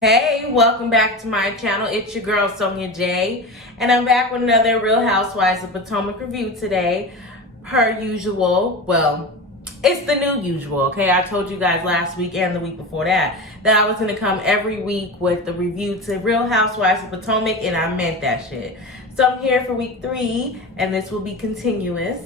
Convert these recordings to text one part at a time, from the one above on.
Hey, welcome back to my channel. It's your girl Sonja J, and I'm back with another Real Housewives of Potomac review today. Per usual, well, it's the new usual, okay? I told you guys last week and the week before that I was gonna come every week with the review to Real Housewives of Potomac, and I meant that shit. So I'm here for week 3, and this will be continuous.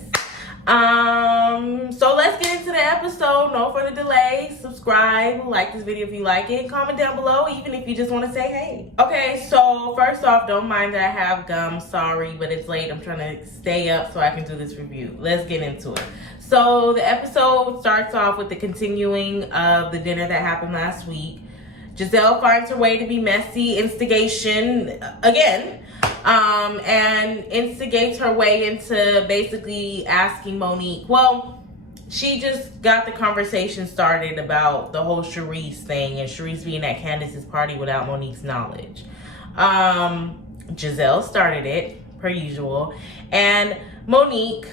So let's get into the episode. No further delay. Subscribe, like this video if you like it, comment down below even if you just want to say hey. Okay, so first off, don't mind that I have gum. Sorry, but it's late. I'm trying to stay up so I can do this review. Let's get into it. So the episode starts off with the continuing of the dinner that happened last week. Giselle finds her way to be messy, instigation again. And instigates her way into basically asking Monique. Well, she just got the conversation started about the whole Charisse thing and Charisse being at Candace's party without Monique's knowledge. Giselle started it, per usual. And Monique,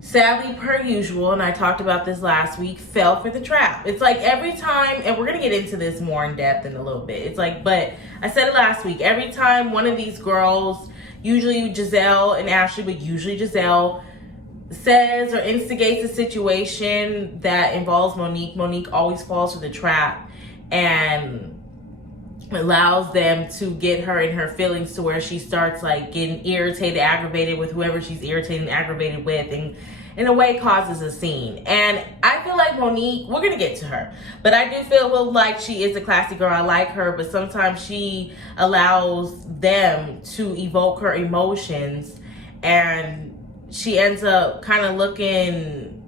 sadly, per usual, and I talked about this last week, fell for the trap. It's like every time, and we're going to get into this more in depth in a little bit. It's like, but I said it last week, every time one of these girls, usually Giselle and Ashley, but usually Giselle, says or instigates a situation that involves Monique, Monique always falls for the trap and allows them to get her in her feelings to where she starts like getting irritated, aggravated with whoever she's irritated and aggravated with, and in a way causes a scene. And I feel like Monique, we're gonna get to her, but I do feel like she is a classy girl. I like her, but sometimes she allows them to evoke her emotions and she ends up kind of looking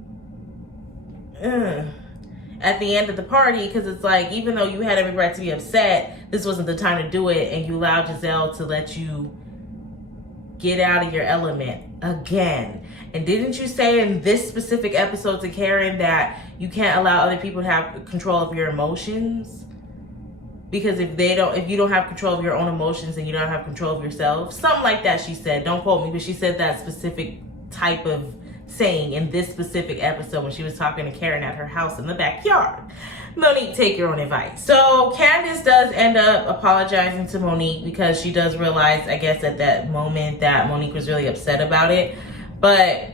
at the end of the party, because it's like, even though you had every right to be upset, this wasn't the time to do it, and you allowed Giselle to let you get out of your element again. And didn't you say in this specific episode to Karen that you can't allow other people to have control of your emotions? Because if you don't have control of your own emotions, then you don't have control of yourself. Something like that she said. Don't quote me, but she said that specific type of saying in this specific episode when she was talking to Karen at her house in the backyard. Monique, take your own advice. So Candace does end up apologizing to Monique because she does realize, I guess at that moment, that Monique was really upset about it. But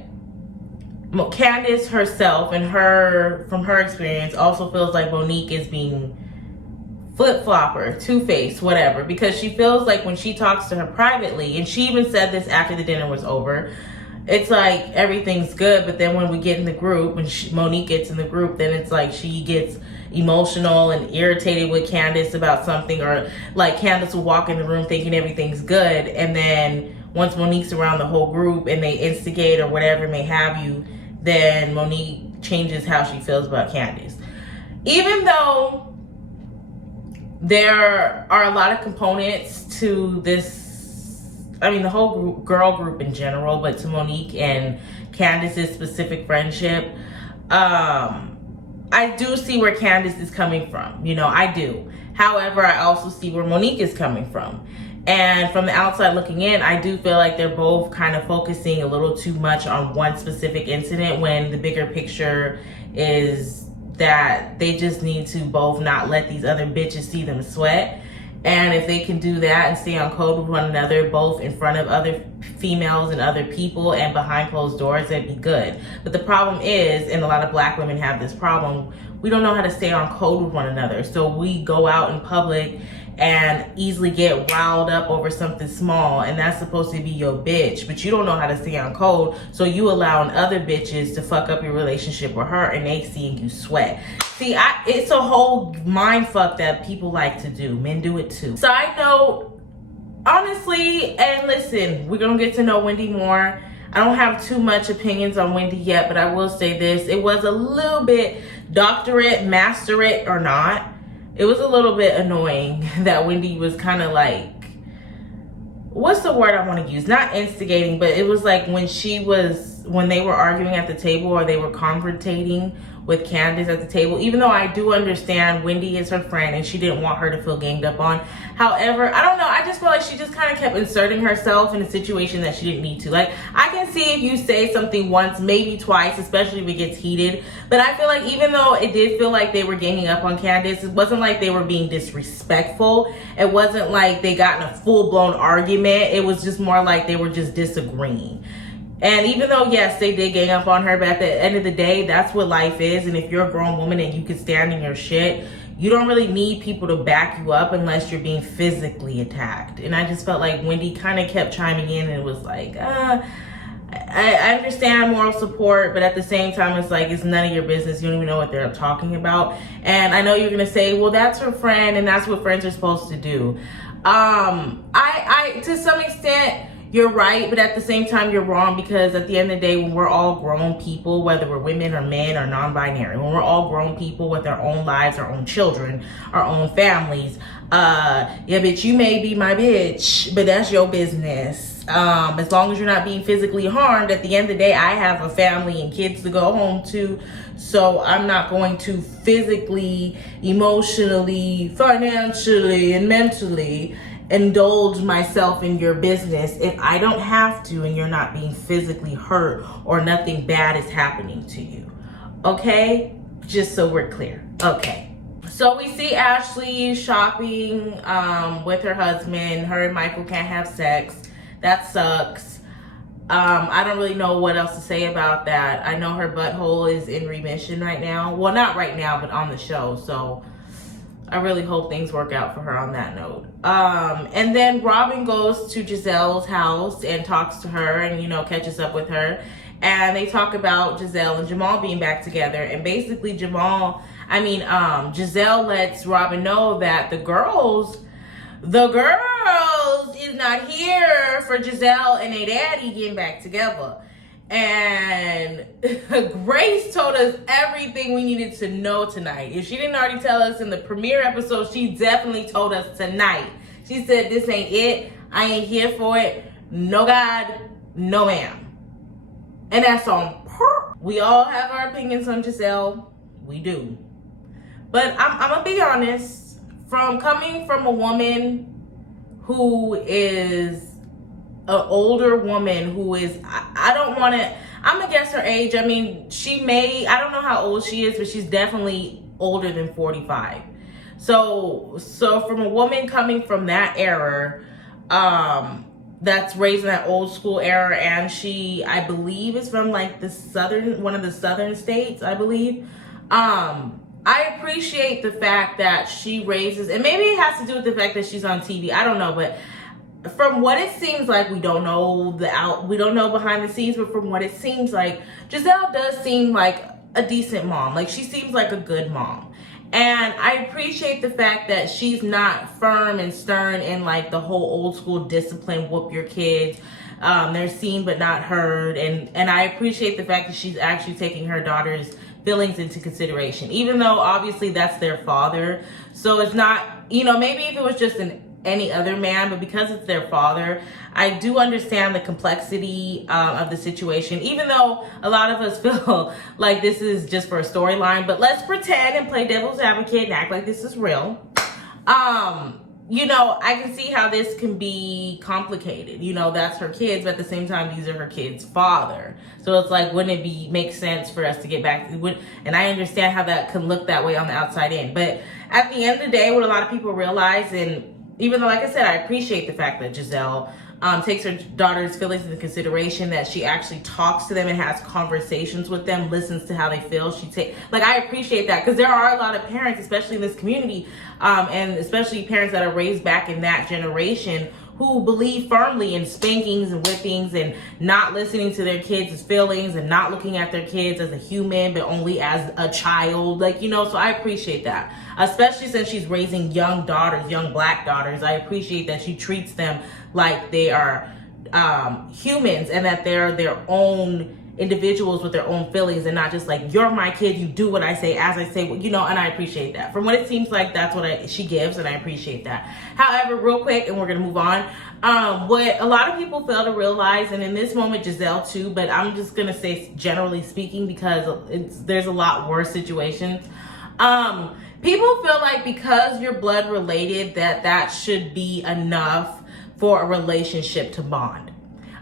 Candace herself and from her experience also feels like Monique is being flip-flopper, two-faced, whatever, because she feels like when she talks to her privately, and she even said this after the dinner was over, it's like everything's good, but then when we get in the group, when Monique gets in the group, then it's like she gets emotional and irritated with Candace about something, or like Candace will walk in the room thinking everything's good, and then once Monique's around the whole group and they instigate or whatever may have you, then Monique changes how she feels about Candace. Even though there are a lot of components to this, I mean, the whole girl group in general, but to Monique and Candace's specific friendship, I do see where Candace is coming from. You know, I do. However, I also see where Monique is coming from. And from the outside looking in, I do feel like they're both kind of focusing a little too much on one specific incident, when the bigger picture is that they just need to both not let these other bitches see them sweat. And if they can do that and stay on code with one another, both in front of other females and other people and behind closed doors, that'd be good. But the problem is, and a lot of black women have this problem, we don't know how to stay on code with one another. So we go out in public and easily get riled up over something small, and that's supposed to be your bitch, but you don't know how to stay on code, so you allowing other bitches to fuck up your relationship with her, and they seeing you sweat. See, it's a whole mind fuck that people like to do. Men do it too. Side note, honestly, and listen, we're gonna get to know Wendy more. I don't have too much opinions on Wendy yet, but I will say this. It was a little bit doctorate, masterate or not, it was a little bit annoying that Wendy was kind of like, what's the word I want to use? Not instigating, but it was like when they were arguing at the table, or they were confrontating with Candace at the table, even though I do understand Wendy is her friend and she didn't want her to feel ganged up on. However, I don't know, I just feel like she just kind of kept inserting herself in a situation that she didn't need to. Like, I can see if you say something once, maybe twice, especially if it gets heated, but I feel like even though it did feel like they were ganging up on Candace, it wasn't like they were being disrespectful. It wasn't like they got in a full-blown argument. It was just more like they were just disagreeing. And even though, yes, they did gang up on her, but at the end of the day, that's what life is. And if you're a grown woman and you can stand in your shit, you don't really need people to back you up unless you're being physically attacked. And I just felt like Wendy kind of kept chiming in and was like, I understand moral support, but at the same time, it's like, it's none of your business. You don't even know what they're talking about. And I know you're going to say, well, that's her friend and that's what friends are supposed to do. I to some extent, you're right, but at the same time, you're wrong, because at the end of the day, when we're all grown people, whether we're women or men or non-binary, when we're all grown people with our own lives, our own children, our own families, yeah, bitch, you may be my bitch, but that's your business. As long as you're not being physically harmed, at the end of the day, I have a family and kids to go home to, so I'm not going to physically, emotionally, financially, and mentally indulge myself in your business if I don't have to and you're not being physically hurt or nothing bad is happening to you. Okay? Just so we're clear. Okay. So we see Ashley shopping with her husband. Her and Michael can't have sex. That sucks. I don't really know what else to say about that. I know her butthole is in remission right now. Well, not right now, but on the show. So I really hope things work out for her on that note. And then Robin goes to Giselle's house and talks to her and, you know, catches up with her. And they talk about Giselle and Jamal being back together. And basically Giselle lets Robin know that the girls is not here for Giselle and their daddy getting back together. And Grace told us everything we needed to know tonight. If she didn't already tell us in the premiere episode, she definitely told us tonight. She said, this ain't it. I ain't here for it. No God, no ma'am. And that's on her. We all have our opinions on Giselle. We do. But I'm going to be honest. Coming from a woman who is an older woman who is, I'm gonna guess her age. I mean, I don't know how old she is, but she's definitely older than 45. So from a woman coming from that era, that's raised in that old school era, and she, I believe, is from like one of the southern states, I believe. I appreciate the fact that she raises, and maybe it has to do with the fact that she's on TV. I don't know, but from what it seems like, we don't know behind the scenes, but from what it seems like, Giselle does seem like a decent mom. Like, she seems like a good mom. And I appreciate the fact that she's not firm and stern in like the whole old school discipline, whoop your kids. They're seen but not heard. And I appreciate the fact that she's actually taking her daughter's feelings into consideration, even though obviously that's their father. So it's not, maybe if it was just any other man, but because it's their father, I do understand the complexity of the situation, even though a lot of us feel like this is just for a storyline. But let's pretend and play devil's advocate and act like this is real. I can see how this can be complicated. That's her kids, but at the same time, these are her kids' father. So it's like, wouldn't it make sense for us to get back? And I understand how that can look that way on the outside in. But at the end of the day, what a lot of people realize, and even though, like I said, I appreciate the fact that Giselle takes her daughter's feelings into consideration, that she actually talks to them and has conversations with them, listens to how they feel. I appreciate that, because there are a lot of parents, especially in this community, and especially parents that are raised back in that generation, who believe firmly in spankings and whippings and not listening to their kids' feelings and not looking at their kids as a human, but only as a child. So I appreciate that. Especially since she's raising young daughters, young black daughters. I appreciate that she treats them like they are humans and that they're their own individuals with their own feelings and not just like, you're my kid, you do what I say, as I say, you know, and I appreciate that. From what it seems like, that's what she gives, and I appreciate that. However, real quick, and we're gonna move on, what a lot of people fail to realize, and in this moment, Giselle too, but I'm just gonna say generally speaking, because there's a lot worse situations. People feel like because you're blood related, that should be enough for a relationship to bond.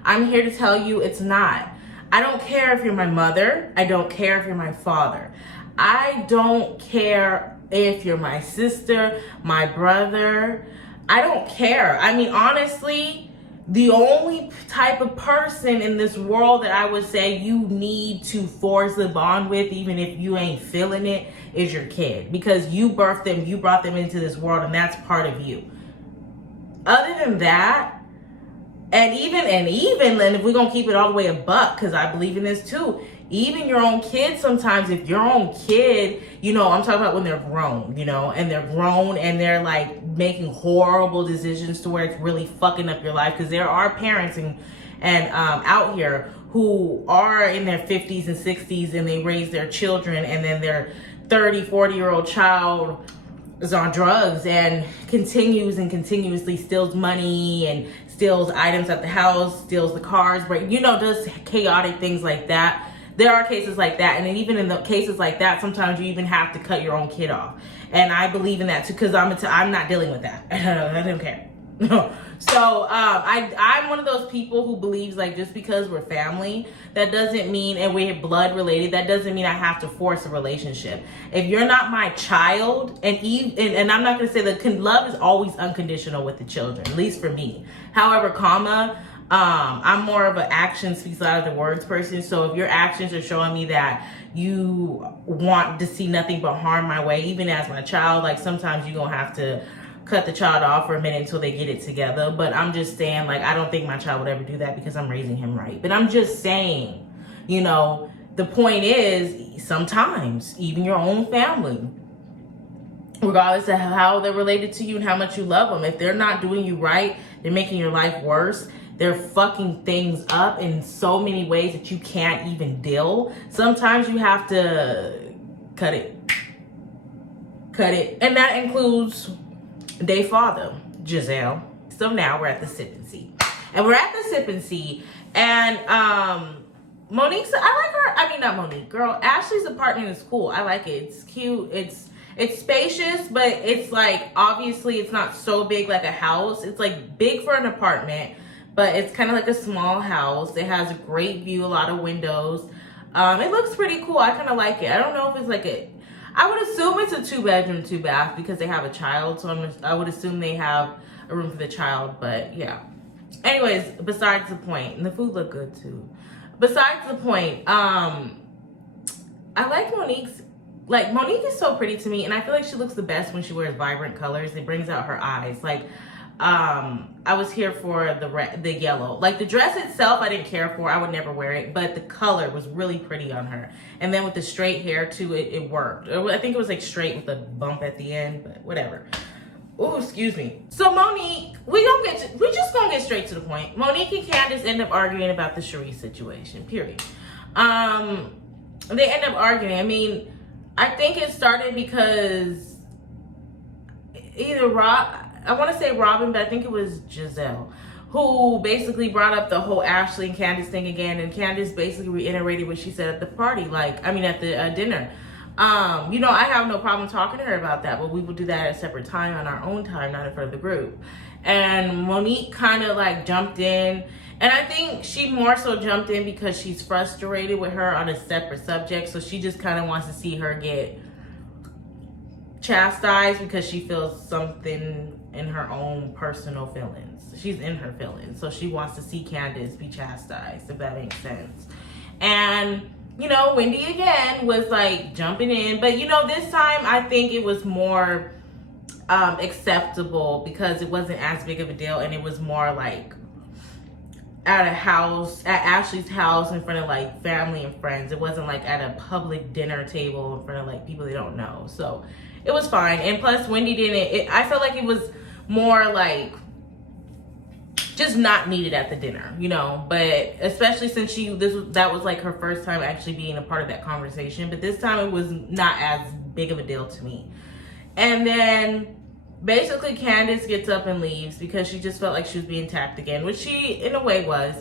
I'm here to tell you it's not. I don't care if you're my mother. I don't care if you're my father. I don't care if you're my sister, my brother. I don't care. I mean, honestly, the only type of person in this world that I would say you need to force a bond with, even if you ain't feeling it, is your kid. Because you birthed them, you brought them into this world, and that's part of you. Other than that, and even, and if we're gonna keep it all the way a buck, because I believe in this too, even your own kid, sometimes if your own kid, you know, I'm talking about when they're grown, you know, and they're like making horrible decisions to where it's really fucking up your life, because there are parents and out here who are in their 50s and 60s and they raise their children, and then their 30, 40-year-old child is on drugs and continuously steals money and steals items at the house, steals the cars, but you know, does chaotic things like that. There are cases like that, and then even in the cases like that, sometimes you even have to cut your own kid off. And I believe in that too, because I'm not dealing with that. I don't care. So I'm one of those people who believes like just because we're family, that doesn't mean, and we're blood related, that doesn't mean I have to force a relationship. If you're not my child, and I'm not going to say that love is always unconditional with the children, at least for me. However, I'm more of an action speaks louder than words person. So if your actions are showing me that you want to see nothing but harm my way, even as my child, like sometimes you're going to have to cut the child off for a minute until they get it together. But I'm just saying, like, I don't think my child would ever do that because I'm raising him right. But I'm just saying, you know, the point is sometimes even your own family, regardless of how they're related to you and how much you love them, if they're not doing you right, they're making your life worse, they're fucking things up in so many ways that you can't even deal. Sometimes you have to cut it. And that includes their father, Giselle. So now we're at the sipping seat. And Monique's, I like her. I mean, not Monique, girl. Ashley's apartment is cool. I like it. It's cute. It's spacious, but it's like, obviously it's not so big like a house. It's like big for an apartment, but it's kind of like a small house. It has a great view, a lot of windows. It looks pretty cool. I kind of like it. I don't know if it's like I would assume it's a 2-bedroom, 2-bath because they have a child. So I would assume they have a room for the child, but yeah. Anyways, besides the point, and the food looked good too. Besides the point, I like Monique's. Like, Monique is so pretty to me, and I feel like she looks the best when she wears vibrant colors. It brings out her eyes. Like, I was here for the yellow. Like, the dress itself, I didn't care for. I would never wear it, but the color was really pretty on her. And then with the straight hair, too, it worked. I think it was, like, straight with a bump at the end, but whatever. Oh, excuse me. So, Monique, we just gonna get straight to the point. Monique and Candace end up arguing about the Sharice situation, period. They end up arguing. I mean, I think it started because either I want to say Robin, but I think it was Giselle, who basically brought up the whole Ashley and Candace thing again, and Candace basically reiterated what she said at the party, at the dinner. You know, I have no problem talking to her about that, but we will do that at a separate time on our own time, not in front of the group. And Monique kind of like jumped in, and I think she more so jumped in because she's frustrated with her on a separate subject, so she just kind of wants to see her get chastised because she feels something in her own personal feelings. She's in her feelings, so she wants to see Candace be chastised, if that makes sense. And you know, Wendy again was like jumping in, but you know, this time I think it was more acceptable because it wasn't as big of a deal, and it was more like at Ashley's house in front of like family and friends. It wasn't like at a public dinner table in front of like people they don't know. So it was fine. And plus Wendy I felt like it was more like just not needed at the dinner, you know. But especially since that was like her first time actually being a part of that conversation. But this time it was not as big of a deal to me. And then basically Candace gets up and leaves because she just felt like she was being attacked again, which she in a way was.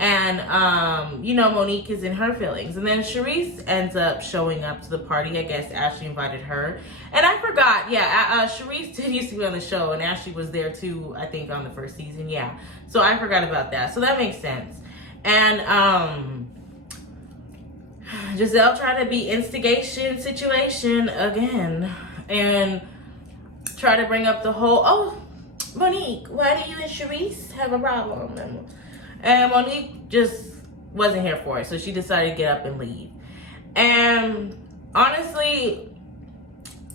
And you know, Monique is in her feelings. And then Charisse ends up showing up to the party. I guess Ashley invited her. And I forgot, Charisse did used to be on the show, and Ashley was there too, I think, on the first season. Yeah, so I forgot about that, so that makes sense. And Giselle tried to be instigation situation again and try to bring up the whole, oh, Monique, why do you and Charisse have a problem? And Monique just wasn't here for it, so she decided to get up and leave. And honestly,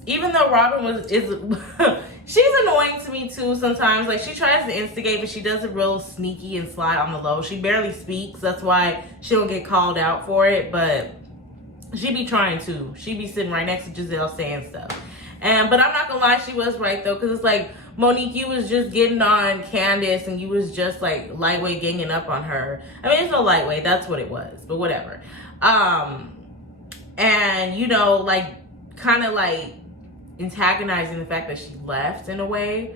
even though Robin she's annoying to me too sometimes. Like, she tries to instigate, but she does it real sneaky and sly on the low. She barely speaks. That's why she don't get called out for it, but she be trying to. She be sitting right next to Giselle saying stuff. But I'm not gonna lie, she was right though, because it's like, Monique, you was just getting on Candace and you was just like lightweight ganging up on her. I mean, it's no lightweight, that's what it was, but whatever. And you know, like, kind of like antagonizing the fact that she left in a way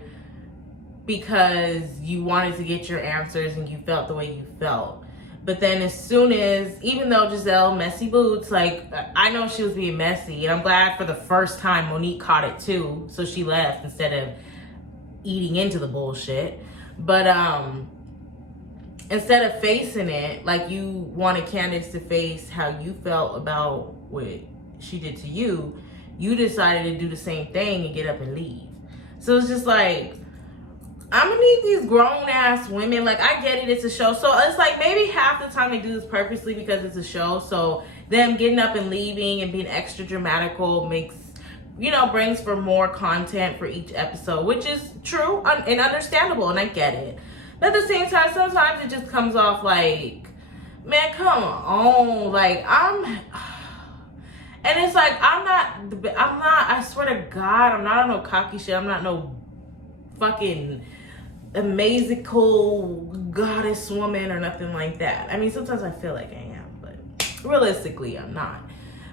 because you wanted to get your answers and you felt the way you felt. But then as soon as, even though Giselle, messy boots, like, I know she was being messy, and I'm glad for the first time Monique caught it too, so she left instead of eating into the bullshit. But instead of facing it, like you wanted Candace to face how you felt about what she did to you, you decided to do the same thing and get up and leave. So it's just like, I'm gonna need these grown ass women. Like, I get it, it's a show. So it's like, maybe half the time they do this purposely because it's a show. So them getting up and leaving and being extra dramatical makes, you know, brings for more content for each episode, which is true and understandable, and I get it. But at the same time, sometimes it just comes off like, man, come on. Like, and it's like, I'm not, I swear to God, I'm not on no cocky shit. I'm not no fucking amazing, cool goddess woman or nothing like that. I mean, sometimes I feel like I am, but realistically, I'm not.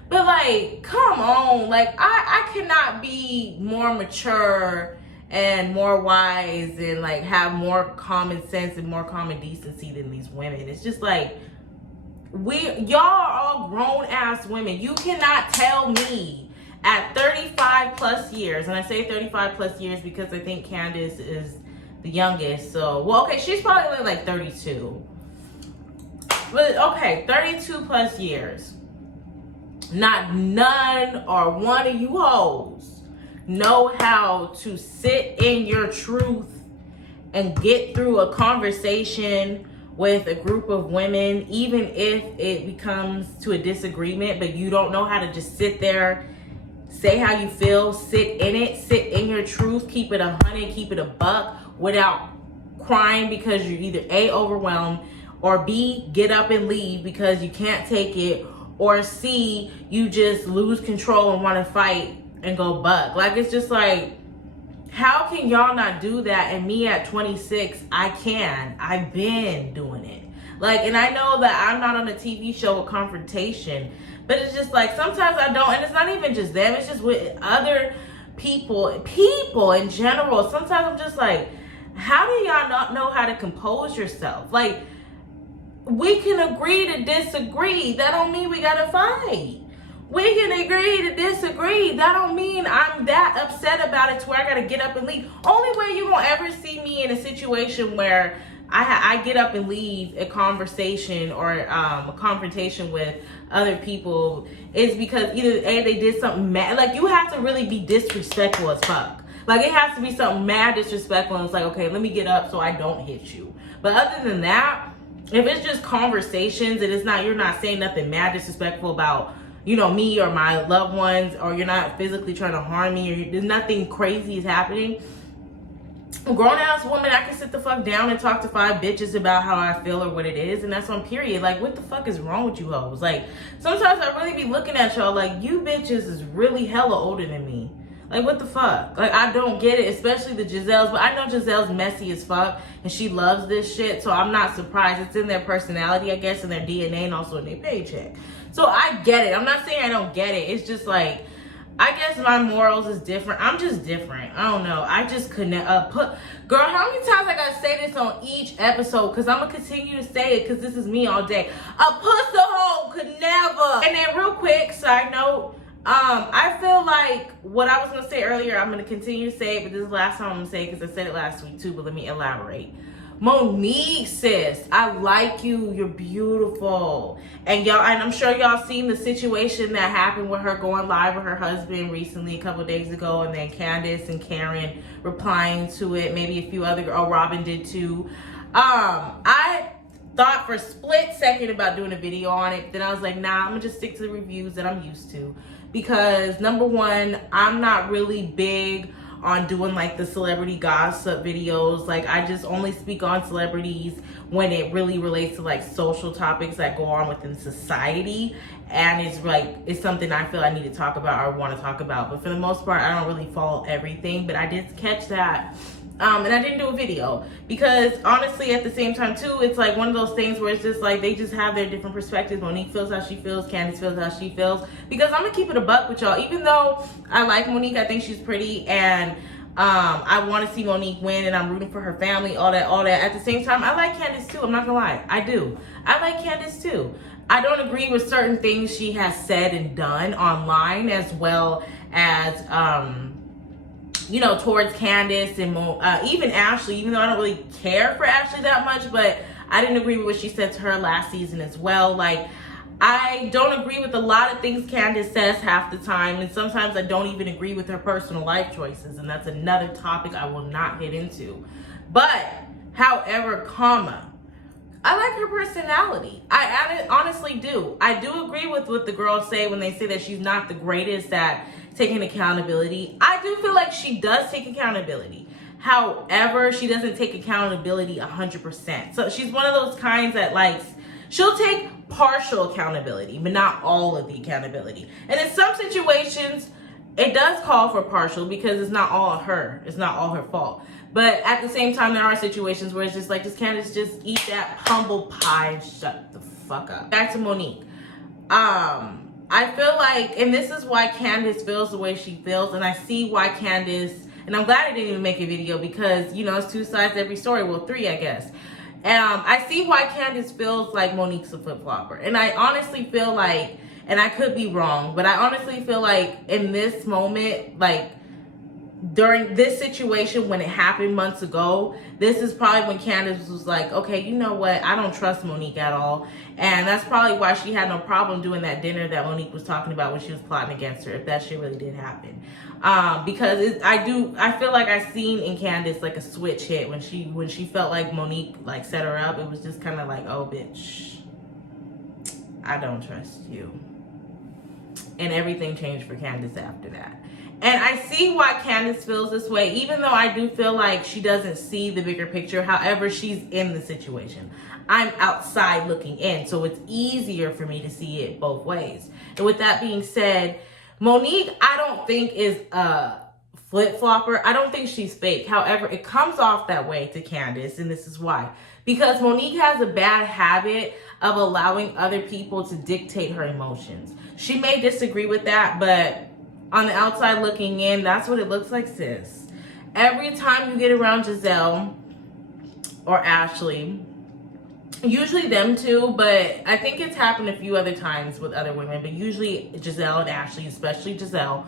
But like, come on. Like, I cannot be more mature and more wise and like have more common sense and more common decency than these women. It's just like, y'all are all grown ass women. You cannot tell me at 35 plus years, and I say 35 plus years because I think Candace is the youngest. So, well, okay, she's probably only like 32. But okay, 32 plus years. Not none or one of you hoes know how to sit in your truth and get through a conversation with a group of women, even if it becomes to a disagreement, but you don't know how to just sit there, say how you feel, sit in it, sit in your truth, keep it 100, keep it a buck without crying because you're either A, overwhelmed, or B, get up and leave because you can't take it, or C, you just lose control and want to fight and go buck. Like, it's just like, how can y'all not do that? And me at 26, I can. I've been doing it. Like, and I know that I'm not on a TV show with confrontation, but it's just like, sometimes I don't, and it's not even just them, it's just with other people in general. Sometimes I'm just like, how do y'all not know how to compose yourself? Like, we can agree to disagree. That don't mean we gotta fight. We can agree to disagree. That don't mean I'm that upset about it to where I gotta get up and leave. Only way you won't ever see me in a situation where I get up and leave a conversation or a confrontation with other people is because either A, they did something mad. Like, you have to really be disrespectful as fuck. Like, it has to be something mad disrespectful, and it's like, okay, let me get up so I don't hit you. But other than that, if it's just conversations and it's not, you're not saying nothing mad disrespectful about, you know, me or my loved ones, or you're not physically trying to harm me, or there's nothing crazy is happening, a grown-ass woman, I can sit the fuck down and talk to 5 bitches about how I feel or what it is, and that's on period. Like, what the fuck is wrong with you hoes? Like, sometimes I really be looking at y'all like, you bitches is really hella older than me. Like, what the fuck? Like, I don't get it, especially the Giselle's. But I know Giselle's messy as fuck, and she loves this shit, so I'm not surprised. It's in their personality, I guess, in their DNA, and also in their paycheck. So I get it. I'm not saying I don't get it. It's just like, I guess my morals is different. I'm just different. I don't know. I just couldn't girl, how many times I gotta say this on each episode? Because I'm gonna continue to say it because this is me all day. A pussy hole could never. And then real quick, side note, I feel like what I was gonna say earlier, I'm gonna continue to say it, but this is the last time I'm gonna say it because I said it last week too, but let me elaborate. Monique, sis, I like you. You're beautiful. And y'all, and I'm sure y'all seen the situation that happened with her going live with her husband recently, a couple days ago, and then Candace and Karen replying to it. Maybe a few other, Robin did too. I thought for a split second about doing a video on it. Then I was like, nah, I'm gonna just stick to the reviews that I'm used to. Because number one, I'm not really big on doing like the celebrity gossip videos. Like, I just only speak on celebrities when it really relates to like social topics that go on within society, and it's like, it's something I feel I need to talk about or want to talk about. But for the most part, I don't really follow everything, but I did catch that. And I didn't do a video because honestly, at the same time too, it's like one of those things where it's just like they just have their different perspectives. Monique feels how she feels, Candace feels how she feels. Because I'm gonna keep it a buck with y'all. Even though I like Monique, I think she's pretty, and I want to see Monique win, and I'm rooting for her family, all that. At the same time, I like Candace too. I'm not gonna lie, I do. I like Candace too. I don't agree with certain things she has said and done online, as well as you know, towards Candace and even Ashley, even though I don't really care for Ashley that much, but I didn't agree with what she said to her last season as well. Like, I don't agree with a lot of things Candace says half the time, and sometimes I don't even agree with her personal life choices, and that's another topic I will not get into. But, however, I like her personality. I honestly do. I do agree with what the girls say when they say that she's not the greatest at taking accountability. I do feel like she does take accountability. However, she doesn't take accountability 100%. So she's one of those kinds that likes, she'll take partial accountability, but not all of the accountability. And in some situations, it does call for partial because it's not all her. It's not all her fault. But at the same time, there are situations where it's just like, just Candace, just eat that humble pie and shut the fuck up. Back to Monique. I feel like, and this is why Candace feels the way she feels, and I see why Candace, and I'm glad I didn't even make a video because, you know, it's two sides to every story. Well, three, I guess. I see why Candace feels like Monique's a flip-flopper. And I honestly feel like, and I could be wrong, but I honestly feel like in this moment, like, during this situation when it happened months ago, this is probably when Candace was like, okay, you know what, I don't trust Monique at all. And that's probably why she had no problem doing that dinner that Monique was talking about when she was plotting against her, if that shit really did happen. Because I feel like I seen in Candace like a switch hit when she felt like Monique like set her up. It was just kind of like, oh bitch, I don't trust you. And everything changed for Candace after that. And I see why Candace feels this way, even though I do feel like she doesn't see the bigger picture. However, she's in the situation. I'm outside looking in, so it's easier for me to see it both ways. And with that being said, Monique, I don't think is a flip-flopper. I don't think she's fake. However, it comes off that way to Candace, and this is why. Because Monique has a bad habit of allowing other people to dictate her emotions. She may disagree with that, but on the outside looking in, that's what it looks like, sis. Every time you get around Giselle or Ashley, usually them two, but I think it's happened a few other times with other women, but usually Giselle and Ashley, especially Giselle,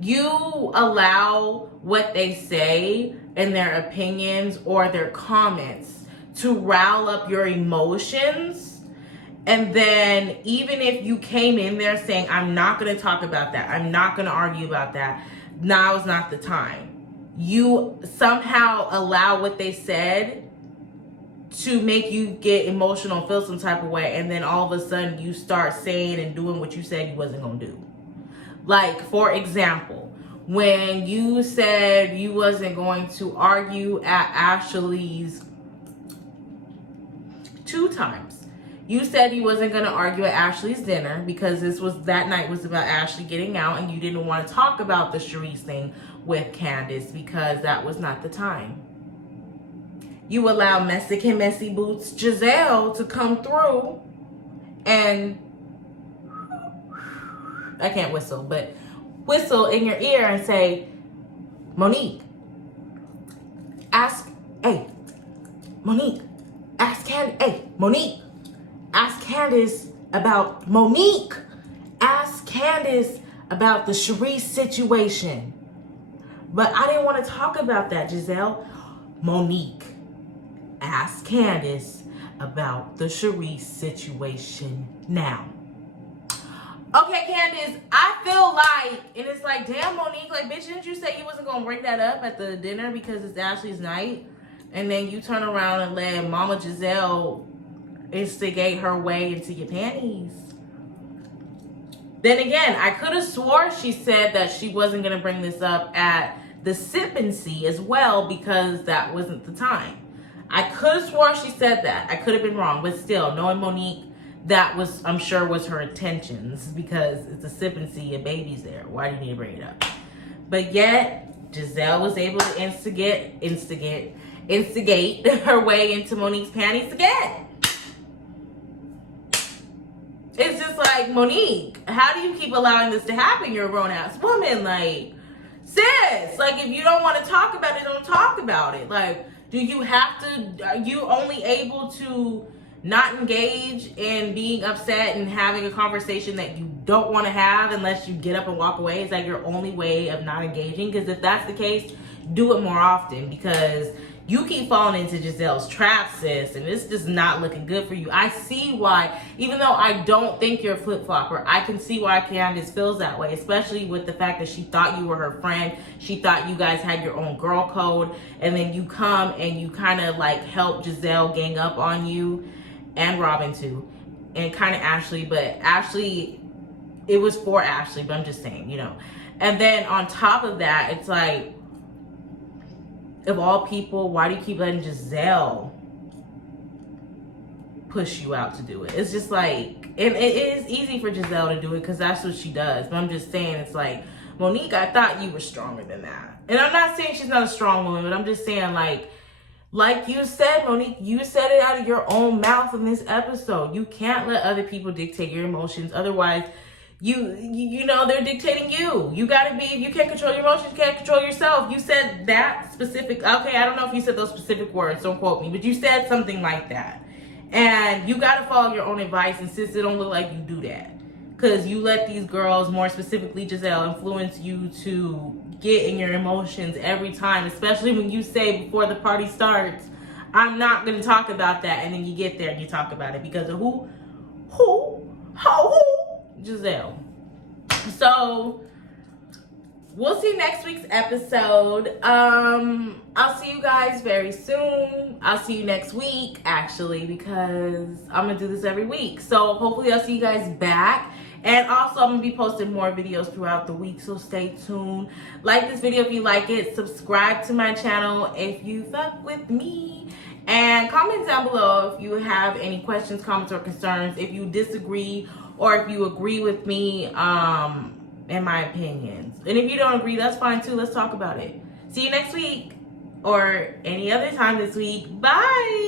you allow what they say and their opinions or their comments to rile up your emotions. And then even if you came in there saying, I'm not going to talk about that, I'm not going to argue about that, now is not the time. You somehow allow what they said to make you get emotional, feel some type of way, and then all of a sudden you start saying and doing what you said you wasn't going to do. Like, for example, when you said you wasn't going to argue at Ashley's 2 times. You said you wasn't going to argue at Ashley's dinner because that night was about Ashley getting out, and you didn't want to talk about the Charisse thing with Candace because that was not the time. You allowed Mexican Messy Boots Giselle to come through and, I can't whistle, but whistle in your ear and say, Monique, ask Candace about Monique. Ask Candace about the Charisse situation. But I didn't want to talk about that, Giselle. Monique, ask Candace about the Charisse situation now. Okay, Candace, I feel like, and it's like, damn, Monique, like, bitch, didn't you say you wasn't going to bring that up at the dinner because it's Ashley's night? And then you turn around and let Mama Giselle instigate her way into your panties. Then again, I could have swore she said that she wasn't going to bring this up at the Sip and See as well because that wasn't the time. I could have swore she said that. I could have been wrong, but still, knowing Monique, that was, I'm sure, was her intentions because it's a Sip and See, your baby's there. Why do you need to bring it up? But yet, Giselle was able to instigate her way into Monique's panties again. It's just like, Monique, how do you keep allowing this to happen? You're a grown-ass woman. Like, sis, like, if you don't want to talk about it, don't talk about it. Like, are you only able to not engage in being upset and having a conversation that you don't want to have unless you get up and walk away? Is that your only way of not engaging? Because if that's the case, do it more often, because you keep falling into Giselle's trap, sis, and it's just not looking good for you. I see why, even though I don't think you're a flip-flopper, I can see why Candace feels that way, especially with the fact that she thought you were her friend. She thought you guys had your own girl code, and then you come and you kind of like help Giselle gang up on you, and Robin too, and kind of Ashley, but Ashley, it was for Ashley, but I'm just saying, you know. And then on top of that, it's like, of all people, why do you keep letting Giselle push you out to do it? It's just like, and it is easy for Giselle to do it because that's what she does. But I'm just saying, it's like, Monique, I thought you were stronger than that. And I'm not saying she's not a strong woman, but I'm just saying, like you said, Monique, you said it out of your own mouth in this episode. You can't let other people dictate your emotions. Otherwise, you know, they're dictating you. You gotta be, if you can't control your emotions, you can't control yourself. You said that specific, okay, I don't know if you said those specific words, don't quote me, but you said something like that. And you gotta follow your own advice, and sis, it don't look like you do that. Because you let these girls, more specifically Giselle, influence you to get in your emotions every time, especially when you say before the party starts, I'm not gonna talk about that, and then you get there and you talk about it because of who? Giselle. So we'll see next week's episode. I'll see you guys very soon. I'll see you next week, actually, because I'm gonna do this every week. So hopefully I'll see you guys back. And also, I'm gonna be posting more videos throughout the week, so stay tuned. Like this video if you like it. Subscribe to my channel if you fuck with me. And comment down below if you have any questions, comments, or concerns. If you disagree or if you agree with me in my opinions. And if you don't agree, that's fine too. Let's talk about it. See you next week or any other time this week. Bye.